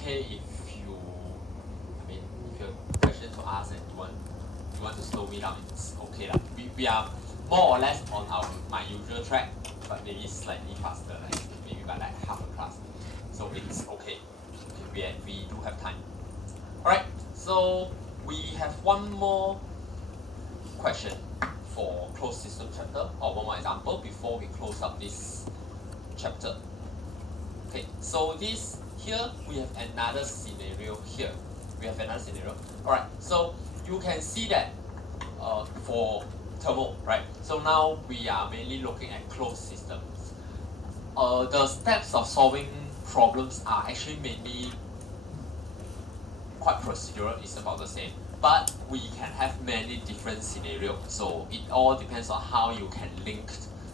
okay if you, I mean, if you have questions to ask and you want to slow me down, it's okay lah. We are more or less on my usual track, but maybe slightly faster, like maybe by like half a class. So it's okay. We do have time. Alright, so we have one more question for closed system chapter, or one more example before we close up this chapter. Okay, so this here we have another scenario here. We have another scenario. Alright, so you can see that for thermal, right? So now we are mainly looking at closed systems. The steps of solving problems are actually mainly quite procedural, it's about the same. But we can have many different scenarios. So it all depends on how you can link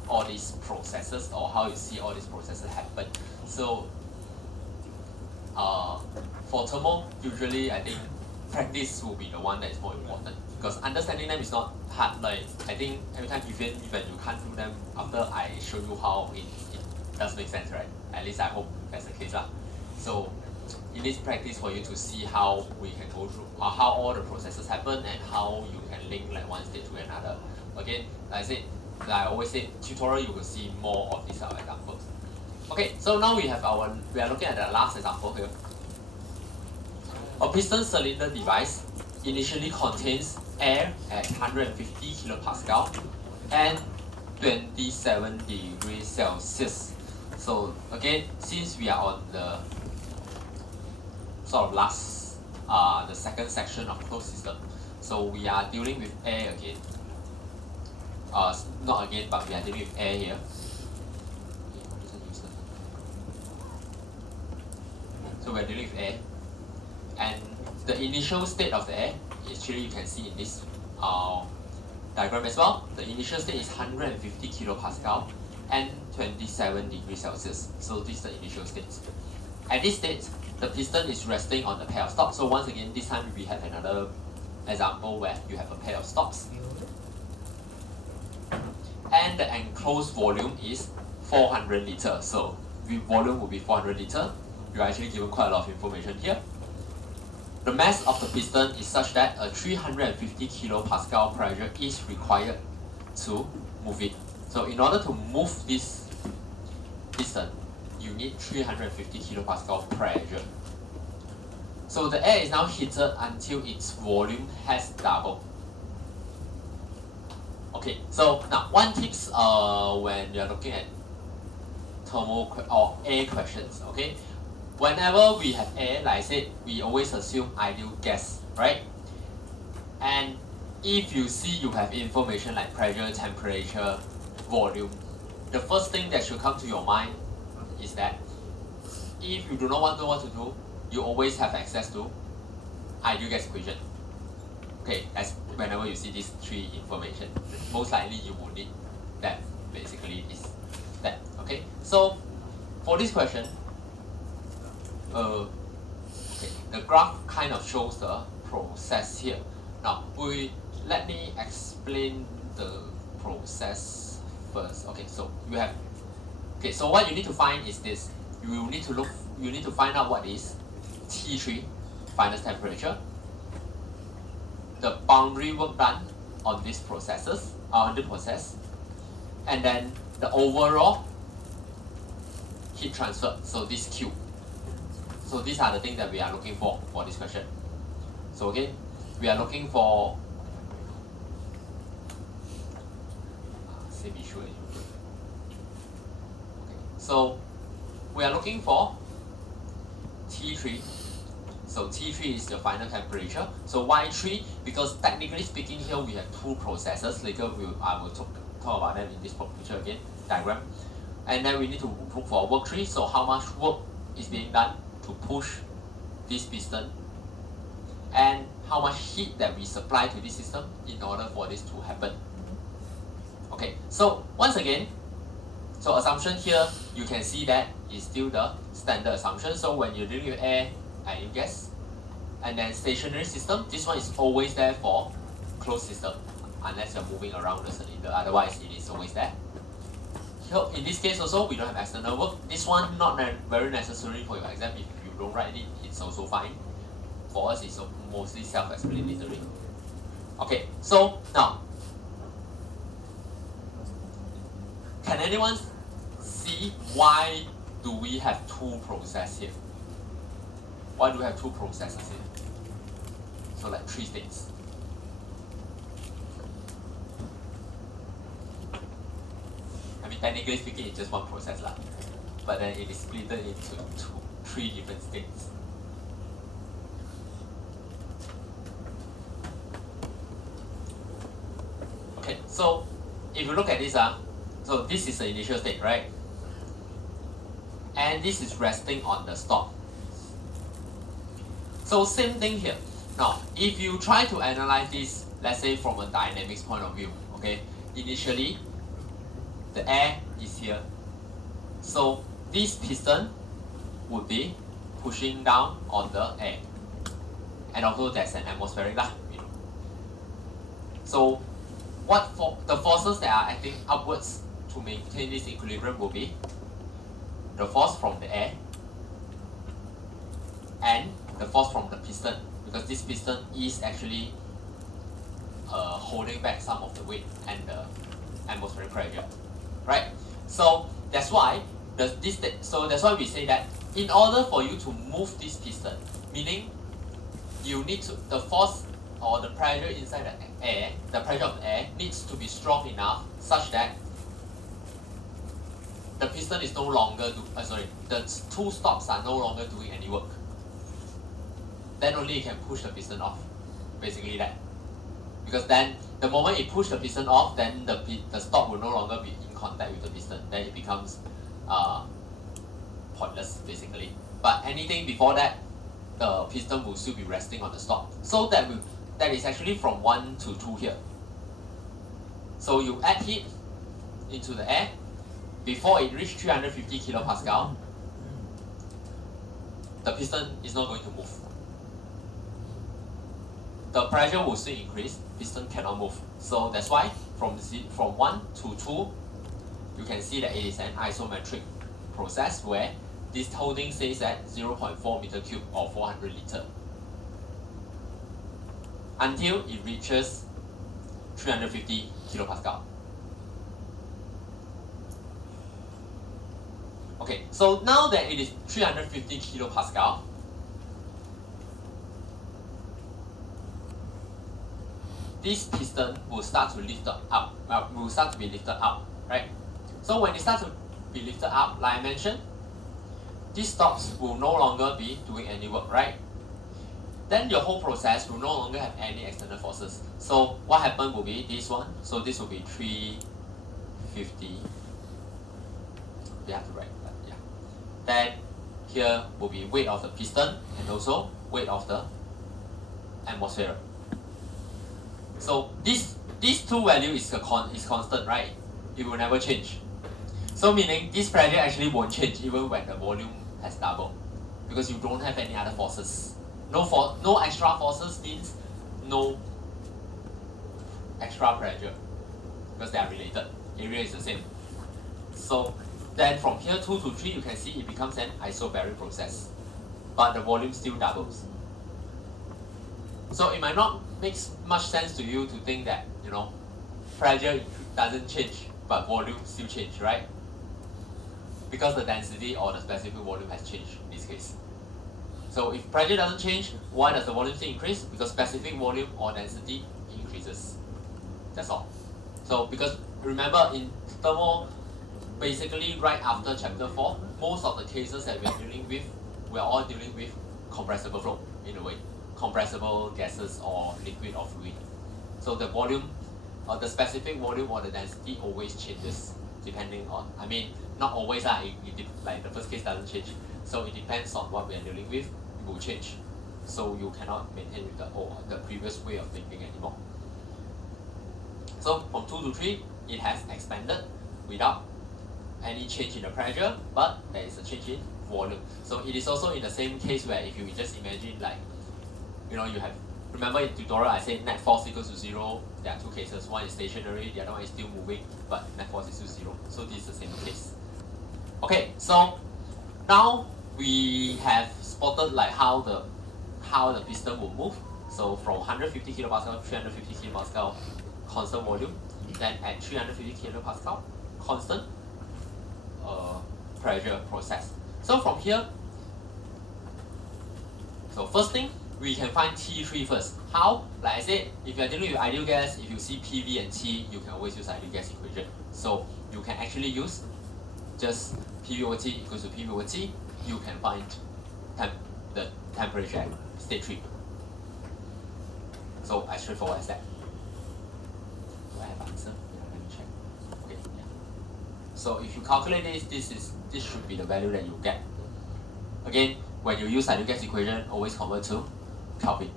all these processes or how you see all these processes happen. So for thermal, usually I think practice will be the one that is more important, because understanding them is not hard. Like I think every time even you can't do them after I show you how it does make sense, right? At least I hope that's the case lah. So it needs practice for you to see how we can go through, how all the processes happen and how you can link like one state to another. Again, like I always say, tutorial you will see more of these examples. Okay, so now we are looking at the last example here. A piston cylinder device initially contains air at 150 kilopascal and 27 degrees Celsius. So again, since we are on the sort of last, the second section of closed system, so we are dealing with air again. Not again, but we are dealing with air here. So we are dealing with air, and the initial state of the air, actually you can see in this diagram as well. The initial state is 150 kilopascal and 27 degrees Celsius. So this is the initial state. At this state, the piston is resting on the pair of stops. So once again, this time we have another example where you have a pair of stops. And the enclosed volume is 400 liters. So the volume will be 400 liters. You're actually given quite a lot of information here. The mass of the piston is such that a 350 kilopascal pressure is required to move it. So in order to move this piston, you need 350 kilopascal pressure. So the air is now heated until its volume has doubled. Okay, so now one tips when you're looking at thermal or air questions, okay? Whenever we have air, like I said, we always assume ideal gas, right? And if you see you have information like pressure, temperature, volume, the first thing that should come to your mind is that if you do not want to know what to do, you always have access to ideal gas equation. Okay, as whenever you see these three information, most likely you will need that. Basically is that. Okay, so for this question, okay, the graph kind of shows the process here. Now let me explain the process first. Okay, so you have, okay, so what you need to find is this. You need to find out what is T3, final temperature, the boundary work done on these processes, on the process, and then the overall heat transfer, so this Q. So these are the things that we are looking for this question. So again, we are looking for same issue. Okay. So we are looking for T3. So T3 is the final temperature. So why 3? Because technically speaking here we have two processes. Later I will talk about them in this picture again, diagram. And then we need to look for work 3. So how much work is being done to push this piston, and how much heat that we supply to this system in order for this to happen. Okay, so once again, so assumption here, you can see that is still the standard assumption. So when you're dealing with air, ideal gas, and then stationary system, this one is always there for closed system, unless you're moving around the cylinder, otherwise it is always there. So in this case also, we don't have external work. This one not very necessary for your exam. If you you don't write it, it's also fine. For us, it's mostly self-explanatory. Okay, so now, can anyone see why do we have two processes here? Why do we have two processes here? So like three states. I mean, technically speaking, it's just one process lah, but then it is split into three different states. Okay, so if you look at this, so this is the initial state, right? And this is resting on the stop. So same thing here. Now, if you try to analyze this, let's say from a dynamics point of view, okay, initially, the air is here. So this piston would be pushing down on the air. And also there's an atmospheric lah, you know. So the forces that are acting upwards to maintain this equilibrium will be the force from the air and the force from the piston, because this piston is actually holding back some of the weight and the atmospheric pressure, right? So that's why that's why we say that in order for you to move this piston, meaning you need to, the force or the pressure inside the air, the pressure of the air needs to be strong enough such that the piston is no longer the two stops are no longer doing any work. Then only you can push the piston off. Basically that. Because then the moment you push the piston off, then the stop will no longer be in contact with the piston. Then it becomes pointless basically. But anything before that, the piston will still be resting on the stop. So that is actually from 1 to 2 here. So you add heat into the air before it reaches 350 kilopascal. The piston is not going to move. The pressure will still increase, piston cannot move. So that's why from 1 to 2, you can see that it is an isometric process where this whole thing stays at 0.4 meter cube or 400 liter until it reaches 350 kilopascal. Okay, so now that it is 350 kilopascal, this piston will start to lift up, will start to be lifted up, right? So when it starts to be lifted up, like I mentioned, these stops will no longer be doing any work, right? Then your whole process will no longer have any external forces. So what happened will be this one. So this will be 350. We have to write that, yeah. Then here will be weight of the piston and also weight of the atmosphere. So these two values is constant, right? It will never change. So meaning this pressure actually won't change even when the volume has doubled, because you don't have any other forces. No extra forces means no extra pressure, because they are related. Area is the same. So then from here 2 to 3, you can see it becomes an isobaric process, but the volume still doubles. So it might not make much sense to you to think that, you know, pressure doesn't change, but volume still change, right? Because the density or the specific volume has changed in this case. So if pressure doesn't change, why does the volume still increase? Because specific volume or density increases. That's all. So because remember in thermo, basically right after chapter 4, most of the cases that we're all dealing with compressible flow in a way. Compressible gases or liquid or fluid. So the volume, or the specific volume or the density always changes depending on, I mean, not always, like the first case doesn't change. So it depends on what we are dealing with, it will change. So you cannot maintain with the previous way of thinking anymore. So from 2 to 3, it has expanded without any change in the pressure, but there is a change in volume. So it is also in the same case where if you just imagine like, you know, you have, remember in tutorial I said net force equals to 0. There are two cases. One is stationary, the other one is still moving, but net force is to 0. So this is the same case. Okay, so now we have spotted like how the piston will move. So from 150 kilopascal, 350 kilopascal, constant volume. Then at 350 kilopascal, constant pressure process. So from here, so first thing, we can find T3 first. How? Like I said, if you're dealing with ideal gas, if you see PV and T, you can always use ideal gas equation. So you can actually use just PV over T equals to PV over T. You can find the temperature at state 3. So as straightforward as that. Do I have answer? Yeah, let me check. Okay, yeah. So if you calculate this should be the value that you get. Again, when you use ideal gas equation, always convert to Kelvin.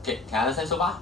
Okay, can I understand so far?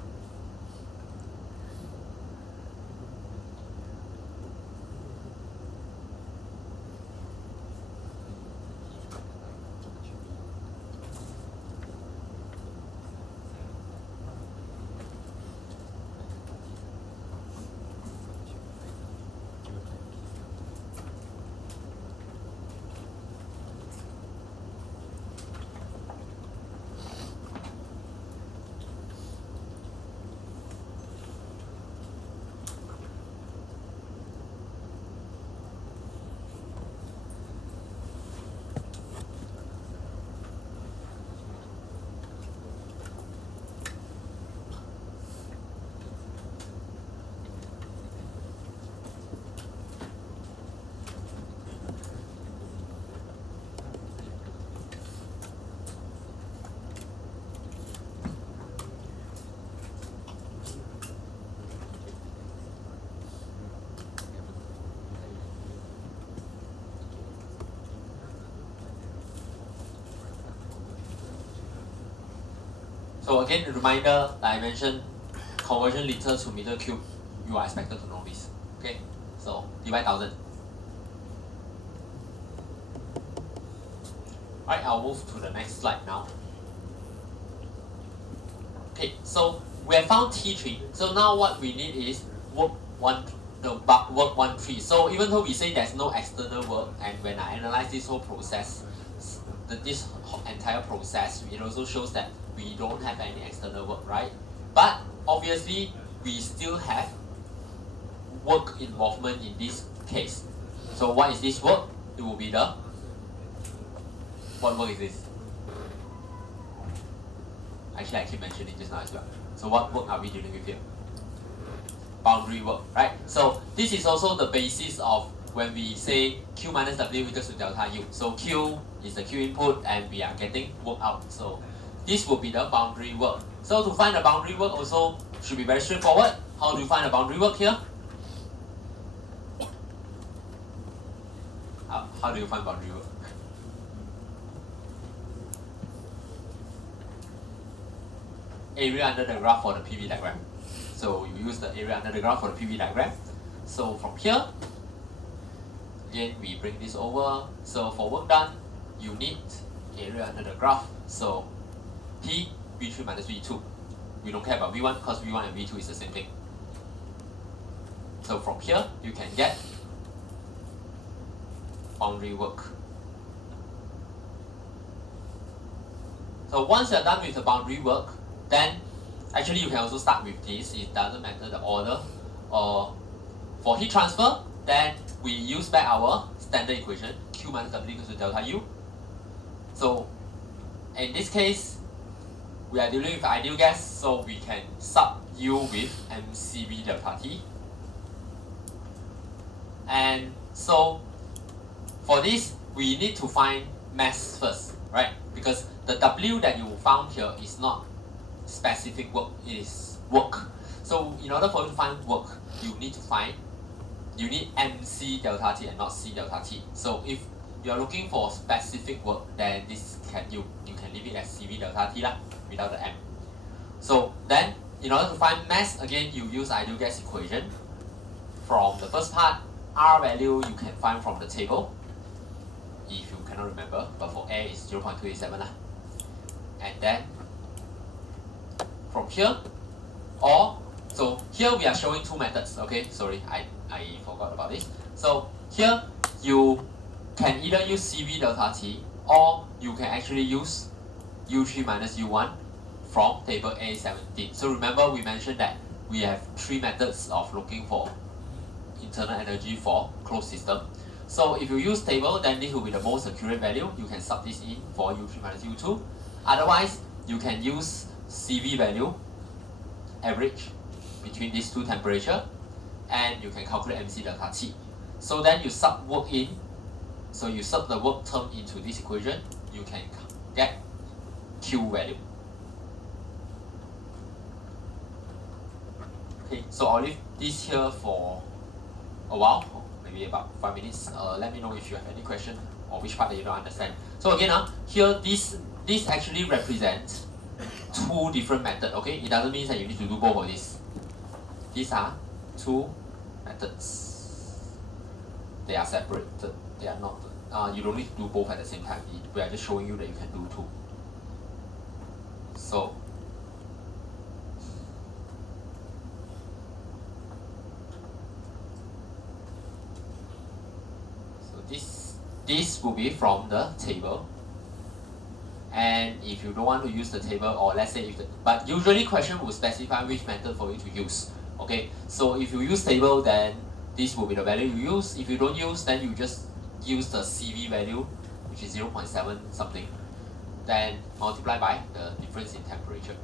So again, a reminder, like I mentioned, conversion liter to meter cube, you are expected to know this. Okay, so divide 1000. Alright, I'll move to the next slide now. Okay, so we have found T3. So now what we need is work 1,3. So even though we say there's no external work, and when I analyze this whole process, this entire process, it also shows that we don't have any external work, right? But obviously, we still have work involvement in this case. So what is this work? It will be the, what work is this? Actually, I keep mentioning just now as well. So what work are we dealing with here? Boundary work, right? So this is also the basis of when we say Q minus W equals to delta U. So Q is the Q input and we are getting work out. So this will be the boundary work. So to find the boundary work also should be very straightforward. How do you find the boundary work here? How do you find boundary work? Area under the graph for the PV diagram. So you use the area under the graph for the PV diagram. So from here, again we bring this over. So for work done, you need area under the graph. So P, V3 minus V2. We don't care about V1 because V1 and V2 is the same thing. So from here, you can get boundary work. So once you're done with the boundary work, then actually you can also start with this. It doesn't matter the order. Or for heat transfer, then we use back our standard equation, Q minus W equals to delta U. So in this case, we are dealing with ideal gas, so we can sub U with mCv delta T. And so for this, we need to find mass first, right? Because the W that you found here is not specific work, it is work. So in order for you to find work, you need MC delta T and not C delta T. So if you are looking for specific work, then this can you can leave it as CV delta T lah, without the M. So then in order to find mass, again, you use ideal gas equation. From the first part, R value you can find from the table, if you cannot remember, but for air it's 0.287 lah. And then from here, or so here we are showing two methods. Okay, sorry, I forgot about this. So here you can either use CV delta T, or you can actually use U3 minus U1 from table A17. So remember we mentioned that we have three methods of looking for internal energy for closed system. So if you use table, then this will be the most accurate value. You can sub this in for U3 minus U2. Otherwise, you can use CV value, average between these two temperature, and you can calculate MC delta T. So then you sub work in, so you sub the work term into this equation, you can get Q value. Okay, so I'll leave this here for a while, maybe about 5 minutes. Let me know if you have any question or which part that you don't understand. So again, here this actually represents two different methods. Okay, it doesn't mean that you need to do both of these. These are two methods. They are separated. They are not. You don't need to do both at the same time. We are just showing you that you can do two. So this will be from the table. And if you don't want to use the table, or let's say but usually question will specify which method for you to use. Okay, so if you use table, then this will be the value you use. If you don't use, then you just use the CV value, which is 0.7 something, then multiply by the difference in temperature.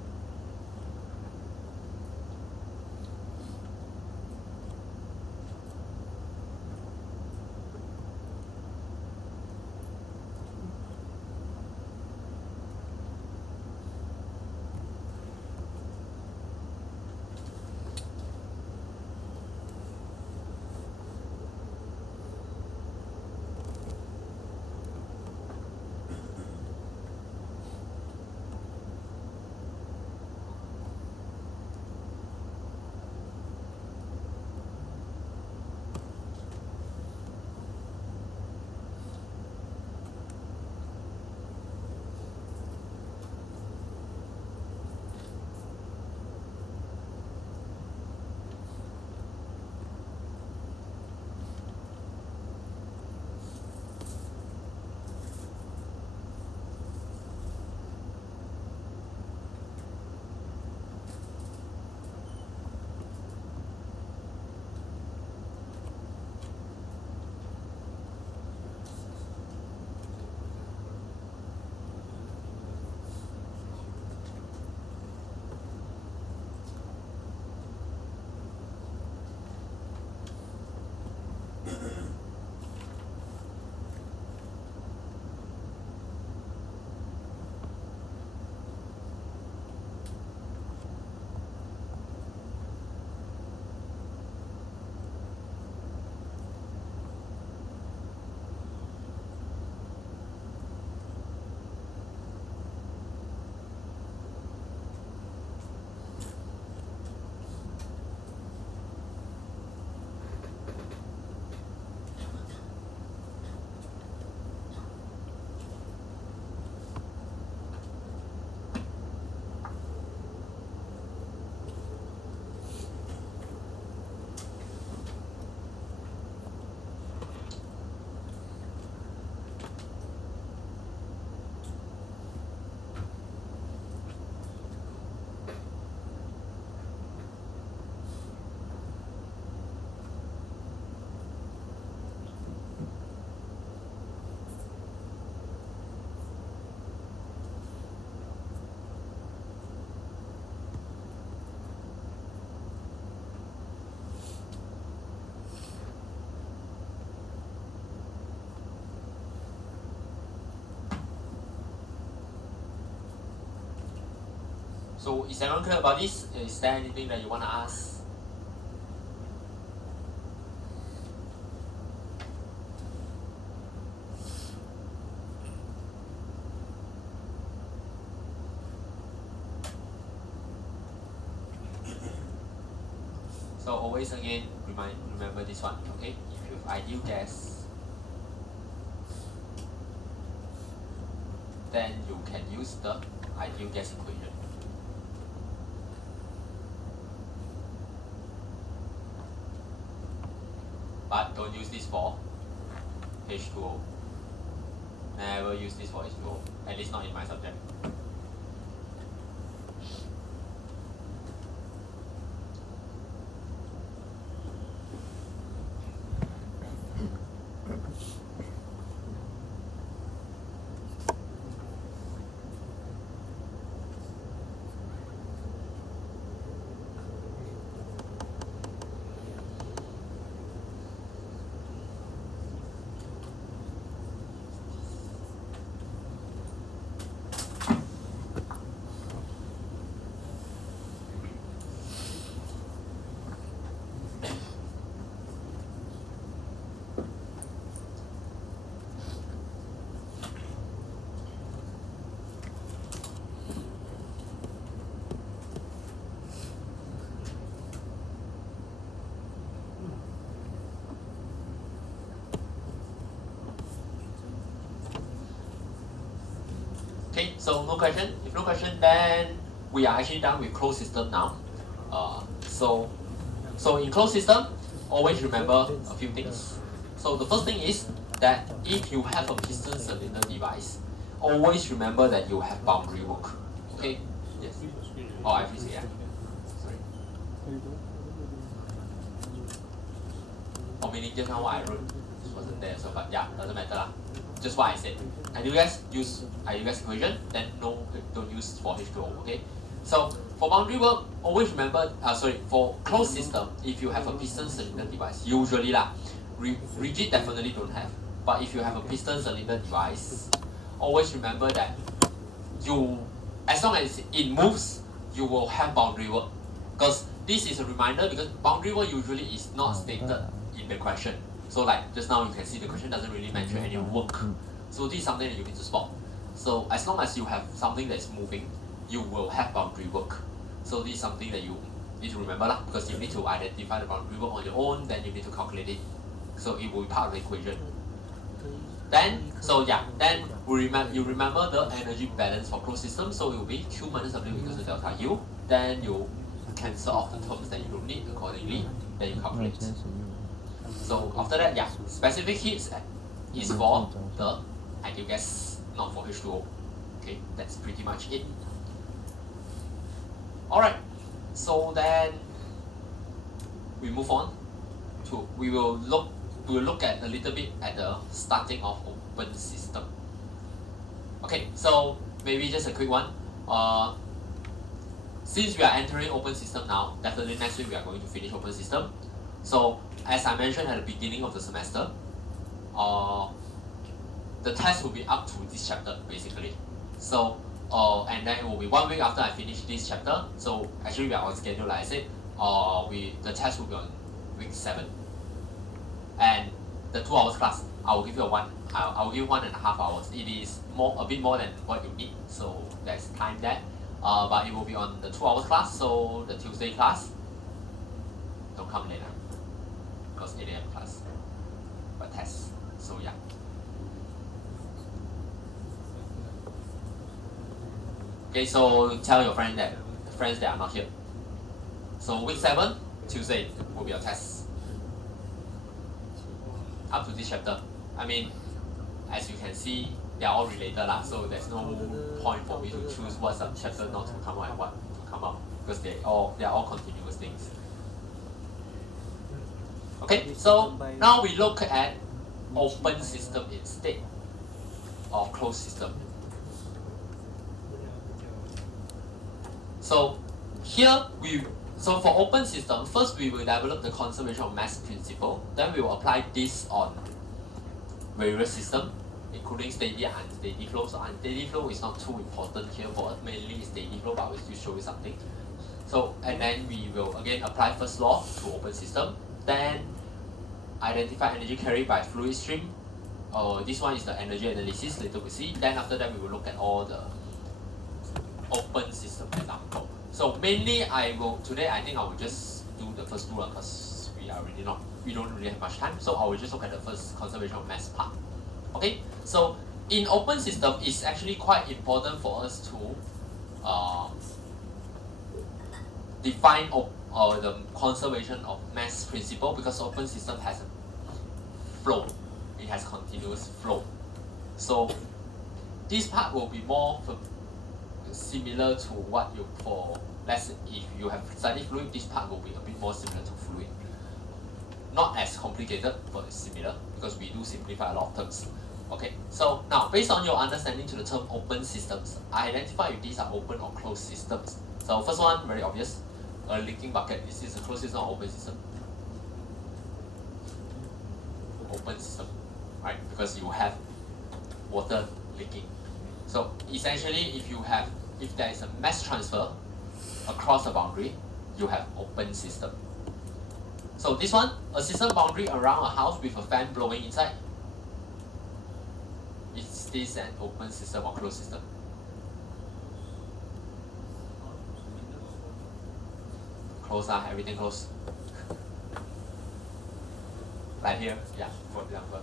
So is everyone clear about this? Is there anything that you want to ask? So always again remember this one, okay? If you have ideal gas, then you can use the ideal gas equation. But don't use this for H2O. Never use this for H2O, at least not in my subject. Okay, so no question. If no question, then we are actually done with closed system now. So in closed system, always remember a few things. So the first thing is that if you have a piston cylinder device, always remember that you have boundary work. Okay? Yes. Oh, I freeze it, yeah. Sorry. Or meaning just now what I wrote wasn't there, so but yeah, doesn't matter lah. Just what I said. And you guys use ideal gas equation, then don't use for H2O, okay? So for boundary work, always remember, for closed system, if you have a piston cylinder device, usually lah, rigid definitely don't have. But if you have a piston cylinder device, always remember that as long as it moves, you will have boundary work. Because this is a reminder, because boundary work usually is not stated in the question. So like just now you can see the question doesn't really mention any work. So this is something that you need to spot. So as long as you have something that's moving, you will have boundary work. So this is something that you need to remember lah, because you need to identify the boundary work on your own, then you need to calculate it. So it will be part of the equation. Then you remember the energy balance for closed system. So it will be Q minus W equals to delta U. Then you cancel off the terms that you don't need accordingly. Then you calculate. So after that, yeah, specific heat is for the ideal gas, not for H2O. Okay, that's pretty much it. Alright, so then we move on to we will look at a little bit at the starting of open system. Okay, so maybe just a quick one. Since we are entering open system now, definitely next week we are going to finish open system. So as I mentioned at the beginning of the semester, the test will be up to this chapter basically. So and then it will be 1 week after I finish this chapter. So actually we are on schedule, like I said. The test will be on week 7. And the 2 hours class, I will give you I will give 1.5 hours. It is a bit more than what you need, so there's time there. But it will be on the 2 hours class. So the Tuesday class, don't come later, because 8 AM class, but test. So yeah. Okay, so tell your friends that are not here. So week 7, Tuesday will be a test. Up to this chapter. I mean, as you can see, they are all related lah. So there's no point for me to choose what chapter not to come out and what to come out, because they are all continuous things. Okay, so now we look at open system instead of closed system. So here so for open system, first we will develop the conservation of mass principle. Then we will apply this on various systems, including steady and unsteady flow. So unsteady flow is not too important here for us, mainly steady flow, but I will still show you something. So and then we will again apply first law to open system. Then identify energy carried by fluid stream. This one is the energy analysis, later we see. Then after that we will look at all the open system example. So mainly today I think I will just do the first two because we don't really have much time. So I will just look at the first conservation of mass part. Okay, so in open system, it's actually quite important for us to define the conservation of mass principle, because open system has a flow. It has continuous flow. So this part will be more similar to what you let's say if you have studied fluid, this part will be a bit more similar to fluid. Not as complicated, but similar, because we do simplify a lot of terms. Okay, so now based on your understanding to the term open systems, I identify if these are open or closed systems. So first one, very obvious, a leaking bucket. Is this a closed system or open system? Open system, right? Because you have water leaking. So essentially, if there is a mass transfer across a boundary, you have open system. So this one, a system boundary around a house with a fan blowing inside. Is this an open system or closed system? Close, everything close. Like here, yeah, for example.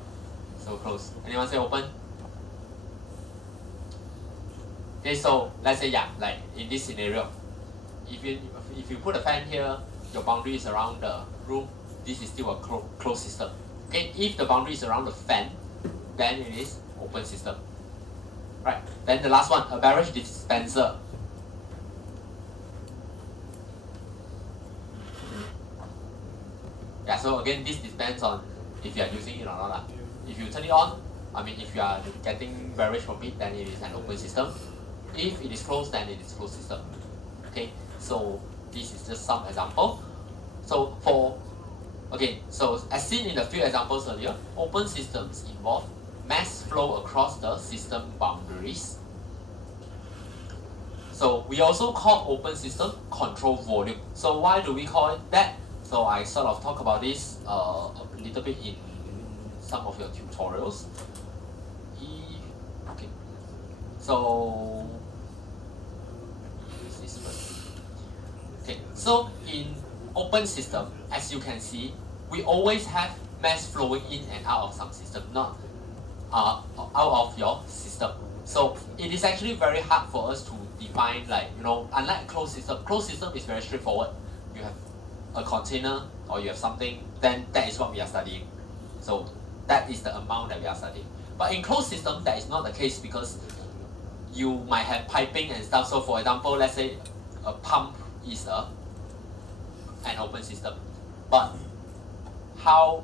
So close. Anyone say open? Okay, so let's say, yeah, like in this scenario, if you put a fan here, your boundary is around the room, this is still a closed system. Okay, if the boundary is around the fan, then it is open system. Right, then the last one, a beverage dispenser. Yeah, so again, this depends on if you are using it or not. If you turn it on, if you are getting beverage from it, then it is an open system. If it is closed, then it is closed system. Okay, so this is just some example. So so as seen in the few examples earlier, open systems involve mass flow across the system boundaries. So we also call open system control volume. So why do we call it that? So I sort of talk about this a little bit in some of your tutorials. Okay, so this is first. Okay, so in open system, as you can see, we always have mass flowing in and out of some system, not out of your system. So it is actually very hard for us to define, like, unlike closed system is very straightforward. You have a container or you have something, then that is what we are studying. So that is the amount that we are studying. But in closed system, that is not the case, because you might have piping and stuff. So for example, let's say a pump is an open system, but how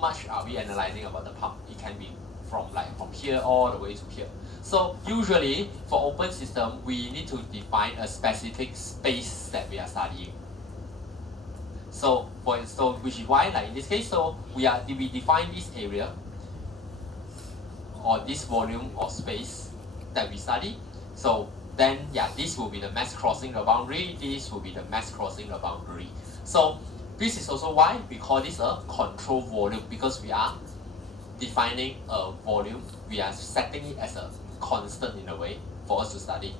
much are we analyzing about the pump? It can be from here all the way to here. So usually for open system, we need to define a specific space that we are studying. So which is why, like in this case, so we define this area or this volume or space that we study. So then, yeah, this will be the mass crossing the boundary. This will be the mass crossing the boundary. So this is also why we call this a control volume, because we are defining a volume. We are setting it as a constant in a way for us to study.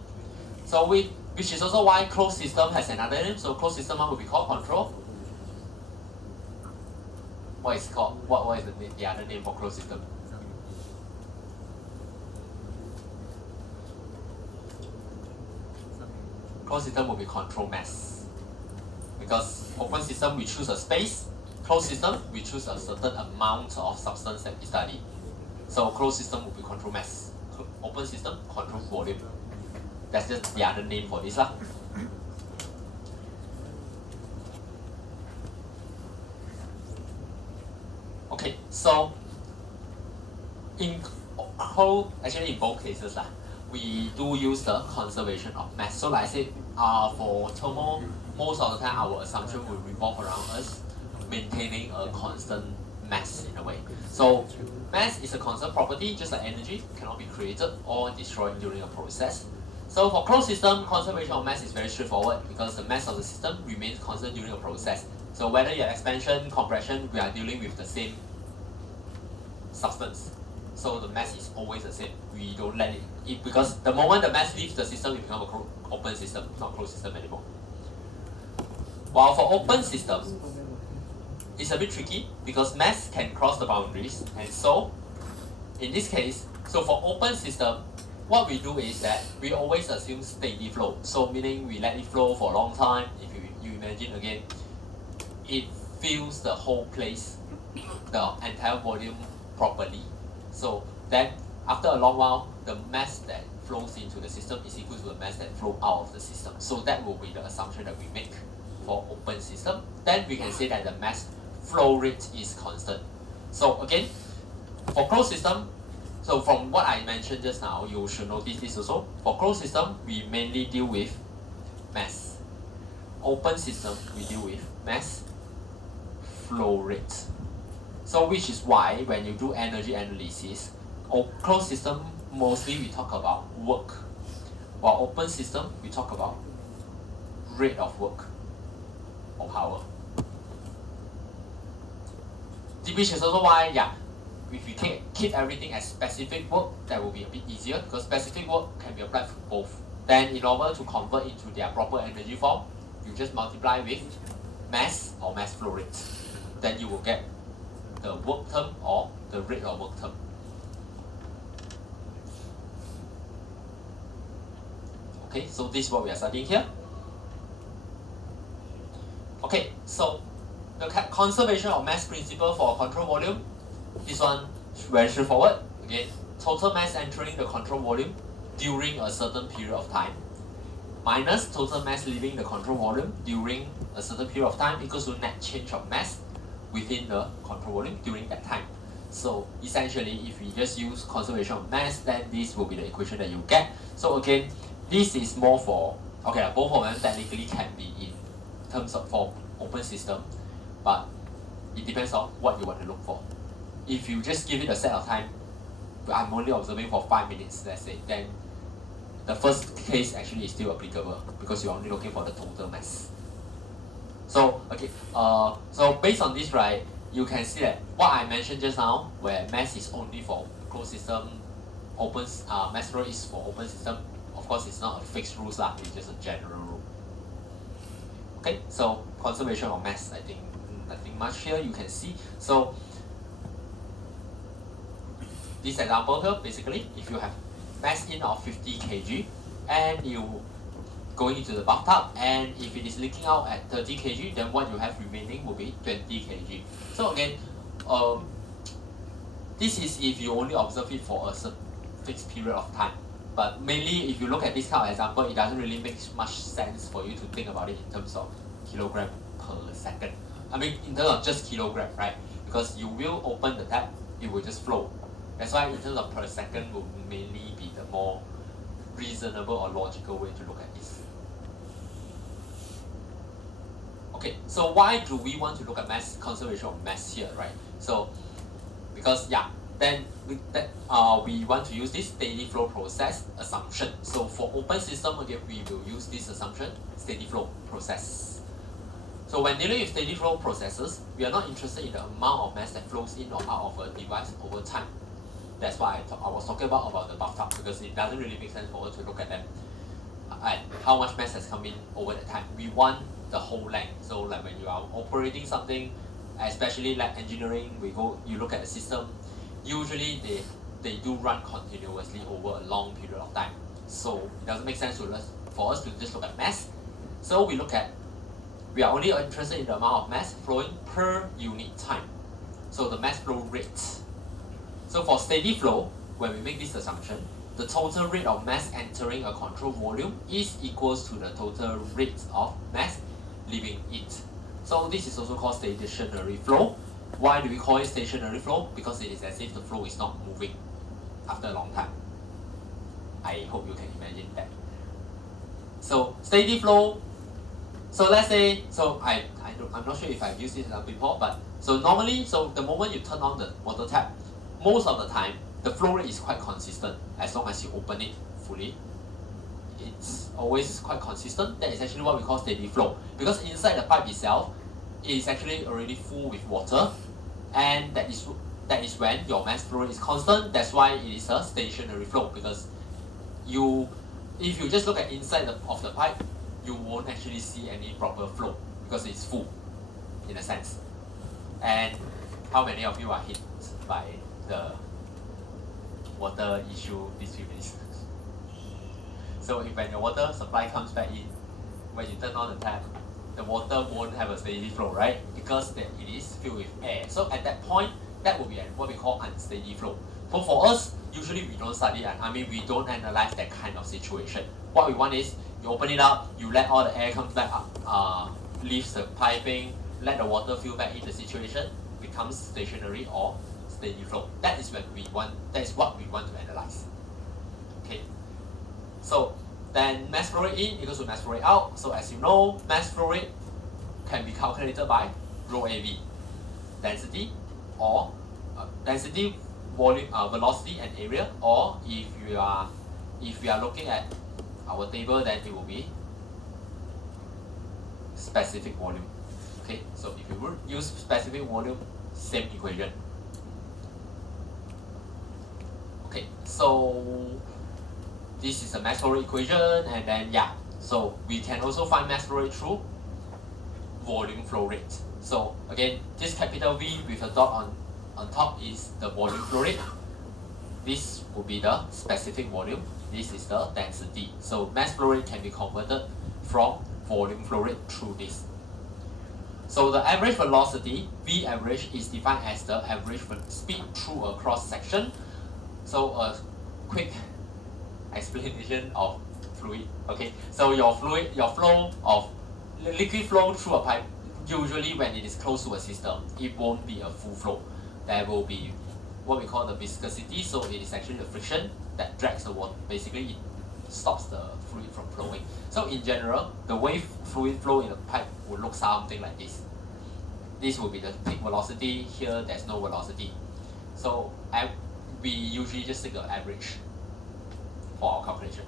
So which is also why closed system has another name. So closed system one will be called control. What is called? What is the other name for closed system? Closed system will be control mass. Because open system we choose a space, closed system we choose a certain amount of substance that we study. So closed system will be control mass. Open system, control volume. That's just the other name for this lah. Okay, so in both cases we do use the conservation of mass. So like I said, for thermal, most of the time our assumption will revolve around us maintaining a constant mass in a way. So mass is a constant property, just like energy, cannot be created or destroyed during a process. So for closed system, conservation of mass is very straightforward, because the mass of the system remains constant during a process. So whether you have expansion, compression, we are dealing with the same substance. So the mass is always the same. We don't let it, because the moment the mass leaves the system, it becomes an open system, not closed system anymore. While for open system, it's a bit tricky because mass can cross the boundaries, and so in this case, so for open system, what we do is that we always assume steady flow. So meaning we let it flow for a long time. If you imagine again, it fills the whole place, the entire volume properly. So then after a long while, the mass that flows into the system is equal to the mass that flows out of the system. So that will be the assumption that we make for open system. Then we can say that the mass flow rate is constant. So again, for closed system, so from what I mentioned just now, you should notice this also. For closed system, we mainly deal with mass. Open system, we deal with mass flow rate. So which is why when you do energy analysis, closed system, mostly we talk about work. While open system, we talk about rate of work or power. Which is also why, if we keep everything as specific work, that will be a bit easier because specific work can be applied for both. Then in order to convert into their proper energy form, you just multiply with mass or mass flow rate. Then you will get the work term or the rate of work term. Okay, so this is what we are studying here. Okay, so the conservation of mass principle for control volume, this one very straightforward. Again, total mass entering the control volume during a certain period of time minus total mass leaving the control volume during a certain period of time equals to net change of mass within the control volume during that time. So essentially, if we just use conservation of mass, then this will be the equation that you get. So again, this is more for, okay, both of them technically can be in terms of for open system, but it depends on what you want to look for. If you just give it a set of time, I'm only observing for 5 minutes, let's say, then the first case actually is still applicable because you're only looking for the total mass. So okay, so based on this, right, you can see that what I mentioned just now, where mass is only for closed system, open mass flow is for open system. Of course, it's not a fixed rule, it's just a general rule. Okay, so conservation of mass, I think nothing much here. You can see. So this example here, basically, if you have mass in of 50 kg and you going into the bathtub, and if it is leaking out at 30 kg, then what you have remaining will be 20 kg. So again, this is if you only observe it for a fixed period of time. But mainly, if you look at this kind of example, it doesn't really make much sense for you to think about it in terms of kilogram per second. I mean, in terms of just kilogram, right? Because you will open the tap, it will just flow. That's why in terms of per second will mainly be the more reasonable or logical way to look at this. Okay, so why do we want to look at mass conservation of mass here, right? So, because then we want to use this steady flow process assumption. So for open system, again, we will use this assumption, steady flow process. So when dealing with steady flow processes, we are not interested in the amount of mass that flows in or out of a device over time. That's why I was talking about the bathtub, because it doesn't really make sense for us to look at them at how much mass has come in over the time. We want the whole length. So like when you are operating something, especially like engineering, you look at the system. Usually they do run continuously over a long period of time. So it doesn't make sense for us to just look at mass. So we are only interested in the amount of mass flowing per unit time. So the mass flow rate. So for steady flow, when we make this assumption, the total rate of mass entering a control volume is equals to the total rate of mass leaving it. So this is also called stationary flow. Why do we call it stationary flow? Because it is as if the flow is not moving after a long time. I hope you can imagine that. So steady flow. So let's say, I'm not sure if I've used this before, but so normally, so the moment you turn on the water tap, most of the time, the flow rate is quite consistent as long as you open it fully. It's always quite consistent. That is actually what we call steady flow. Because inside the pipe itself, it is actually already full with water, and that is when your mass flow rate is constant. That's why it is a stationary flow, because if you just look at inside of the pipe, you won't actually see any proper flow. because it's full, in a sense. And how many of you are hit by the water issue these few days? So if when your water supply comes back in, when you turn on the tap, the water won't have a steady flow, right? Because it is filled with air. So at that point, that will be what we call unsteady flow. So for us, usually we don't study, we don't analyze that kind of situation. What we want is, you open it up, you let all the air come back up, leaves the piping, let the water fill back in the situation, becomes stationary or steady flow. That is what we want to analyze. Okay. So then mass flow rate in equals to mass flow rate out. So as you know, mass flow rate can be calculated by rho AV, density, or density, volume, velocity, and area. Or if we are looking at our table, then it will be specific volume. Okay, so if you would use specific volume, same equation. Okay, so this is a mass flow rate equation, and then so we can also find mass flow rate through volume flow rate. So again, this capital V with a dot on top is the volume flow rate. This will be the specific volume. This is the density. So mass flow rate can be converted from volume flow rate through this. So the average velocity, V average, is defined as the average speed through a cross section. So a quick explanation of fluid. Okay, so your flow of liquid flow through a pipe, usually when it is close to a system, it won't be a full flow. There will be what we call the viscosity. So it is actually the friction that drags the water. Basically, it stops the fluid from flowing. So in general, the way fluid flow in a pipe will look something like this. This will be the peak velocity. Here, there's no velocity. So we usually just take the average for our calculation.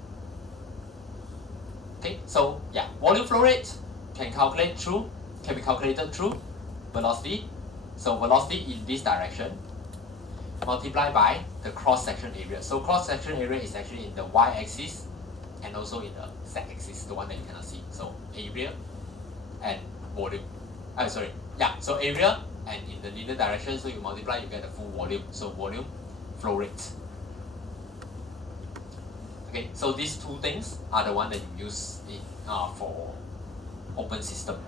Okay, so volume flow rate can be calculated through velocity. So velocity in this direction multiplied by the cross-section area. So cross-section area is actually in the y-axis and also in the z-axis, the one that you cannot see. So area and volume. So area and in the linear direction, so you multiply, you get the full volume. So volume flow rate. Okay, so these two things are the one that you use for open system.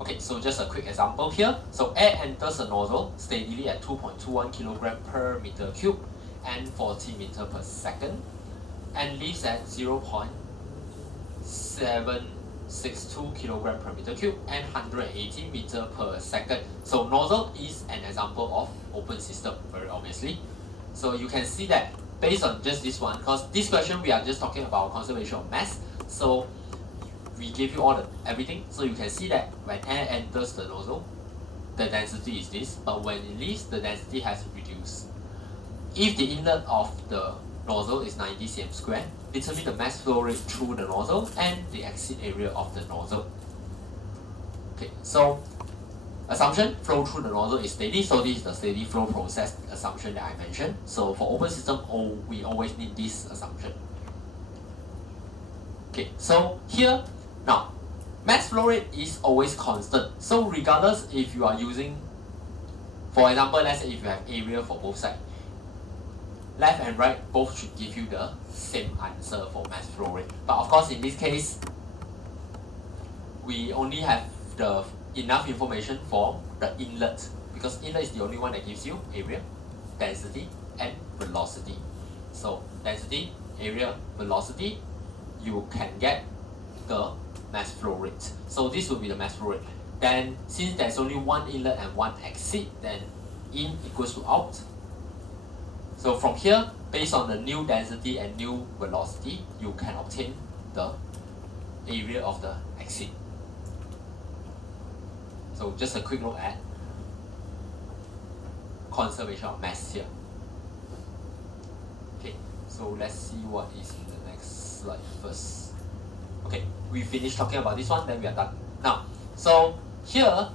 Okay, so just a quick example here. So air enters a nozzle steadily at 2.21 kg per meter cube and 40 meter per second, and leaves at 0.762 kg per meter cube and 180 meter per second. So nozzle is an example of open system, very obviously. So you can see that based on just this one, because this question we are just talking about conservation of mass. So we give you all everything. So you can see that when air enters the nozzle, the density is this, but when it leaves, the density has reduced. If the inlet of the nozzle is 90 cm squared, determine the mass flow rate through the nozzle and the exit area of the nozzle. Okay, so assumption, flow through the nozzle is steady. So this is the steady flow process assumption that I mentioned. So for open system, we always need this assumption. Okay, so here, now, mass flow rate is always constant. So regardless if you are using, for example, let's say if you have area for both sides, left and right both should give you the same answer for mass flow rate. But of course, in this case, we only have enough information for the inlet, because inlet is the only one that gives you area, density, and velocity. So density, area, velocity, you can get the mass flow rate. So this will be the mass flow rate. Then since there's only one inlet and one exit, then in equals to out. So from here, based on the new density and new velocity, you can obtain the area of the exit. So just a quick look at conservation of mass here. Okay, so let's see what is in the next slide first. Okay, we finished talking about this one, then we are done. Now, so here,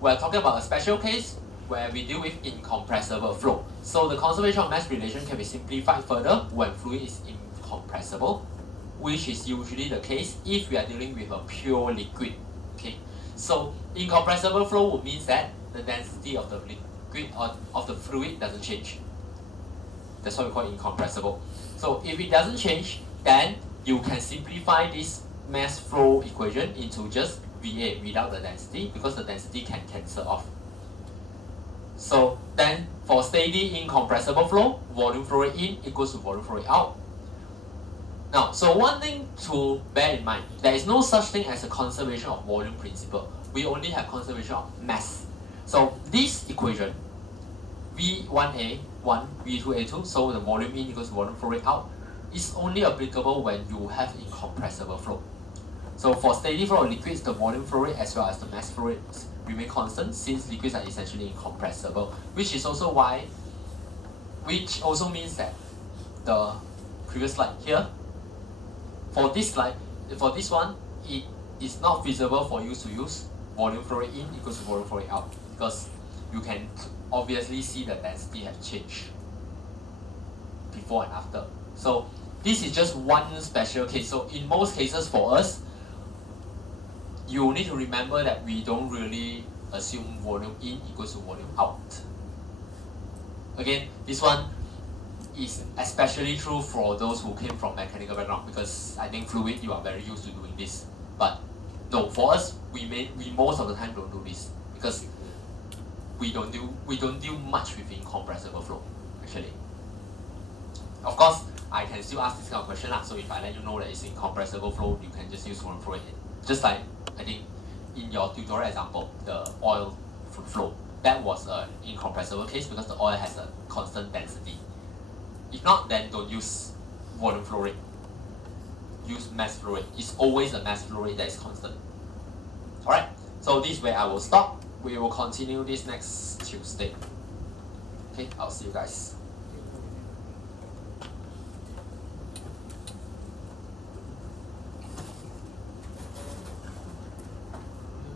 we're talking about a special case where we deal with incompressible flow. So the conservation of mass relation can be simplified further when fluid is incompressible. which is usually the case if we are dealing with a pure liquid. Okay, so incompressible flow would mean that the density of the liquid or of the fluid doesn't change. That's why we call it incompressible. So if it doesn't change, then you can simplify this mass flow equation into just VA without the density, because the density can cancel off. So then for steady incompressible flow, volume flow rate in equals to volume flow rate out. Now, so one thing to bear in mind, there is no such thing as a conservation of volume principle. We only have conservation of mass. So this equation, V1A, 1, V2A2, so the volume in equals to volume flow rate out, is only applicable when you have incompressible flow. So for steady flow of liquids, the volume flow rate as well as the mass flow rate remain constant, since liquids are essentially incompressible, which also means that the previous slide here, for this slide, for this one, it is not feasible for you to use volume flow rate in equals to volume flow rate out, because you can obviously see the density have changed before and after. So this is just one special case. So in most cases for us, you need to remember that we don't really assume volume in equals to volume out. Again, this one is especially true for those who came from mechanical background, because I think fluid, you are very used to doing this. But no, for us, we most of the time don't do this, because we don't deal much with incompressible flow actually. Of course, I can still ask this kind of question so if I let you know that it's incompressible flow, you can just use volume flow rate. Just like I think in your tutorial example, the oil flow, that was an incompressible case because the oil has a constant density. If not, then don't use volume flow rate. Use mass flow rate. It's always a mass flow rate that is constant. Alright, so this is where I will stop. We will continue this next Tuesday. Okay, I'll see you guys.